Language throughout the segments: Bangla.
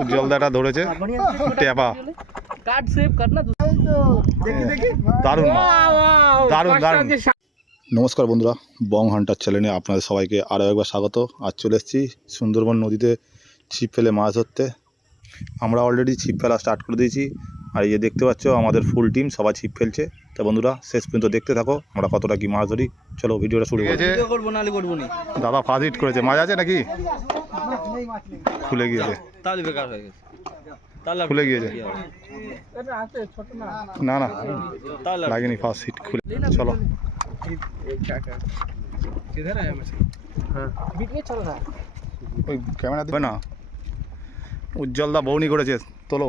উজ্জ্বলদাটা ধরেছে টেপা। দারুণ দারুণ দারুণ। নমস্কার বন্ধুরা, বং হান্টার চ্যানেলে আপনাদের সবাইকে আরও একবার স্বাগত। আজ চলে এসেছি সুন্দরবন নদীতে ছিপ ফেলে মাছ ধরতে। আমরা অলরেডি ছিপ ফেলা স্টার্ট করে দিয়েছি, আর এই যে দেখতে পাচ্ছ আমাদের ফুল টিম সবাই ছিপ ফেলছে। তো বন্ধুরা শেষ পর্যন্ত দেখতে থাকো আমরা কতটা কি মাছ ধরি। চলো ভিডিওটা শুরু করেছে। দাদা ফার্স্ট হিট করেছে। মাছ আছে নাকি? খুলে গিয়েছে, খুলে গিয়েছে। না না লাগেনি, ফার্স্ট হিট খুলে। চলো ওই ক্যামেরা দেবে না। উজ্জ্বলদা বৌনি করেছে, তোলো।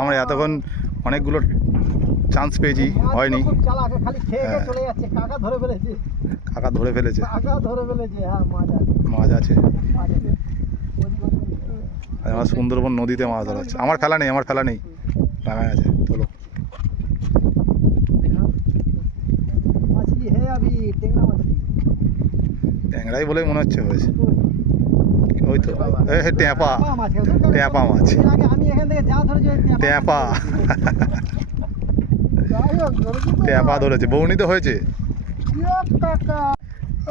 আমরা এতক্ষণ অনেকগুলো চান্স পেয়েছি, হয়নি। কাকা ধরে ফেলেছে, মাছ আছে। আমার সুন্দরবন নদীতে মাছ ধরা হচ্ছে। আমার ফেলা নেই, আমার ফেলা নেই, ডাঙায় আছে। তোলো। ট্যাংরাই বলে মনে হচ্ছে হয়েছে। ওই তো ট্যাপা, ট্যাপা মাছ, ট্যাপা ট্যাপা ধরেছে। বৌনি তো হয়েছে।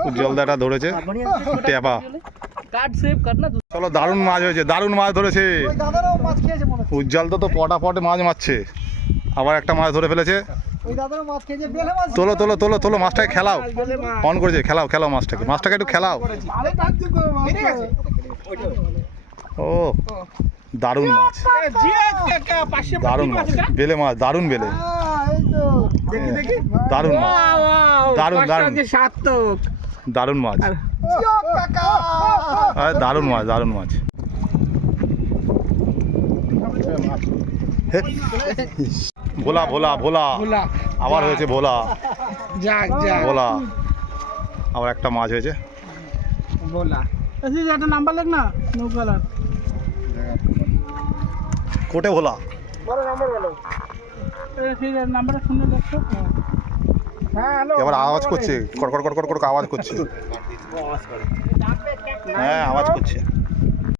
উজ্জ্বলদাটা ধরেছে ট্যাপা। চলো, দারুণ মাছ হয়েছে, দারুণ মাছ ধরেছে উজ্জ্বল। তো পটাপটে মাছ মারছে। আবার একটা মাছ ধরে ফেলেছে। তোলো তোলো তোলো তোলো, মাছটাকে খেলাও। অন করেছে, খেলাও খেলাও মাছটাকে, মাছটাকে একটু খেলাও। ও দারুণ মাছ, দারুণ মাছ, বেলে মাছ, দারুণ বেলে, দারুণ মাছ, দারুণ দারুণ দারুণ মাছ, দারুণ মাছ, দারুণ মাছ। ভোলা ভোলা ভোলা, আবার হয়েছে ভোলা, ভোলা। আবার একটা মাছ হয়েছে ভোলা। একটা নাম্বার লেখ না, নৌকালার কোটে ভোলা। এবার আওয়াজ করছে, কড়কড় কড়কড় করে আওয়াজ করছে। হ্যাঁ আওয়াজ করছে।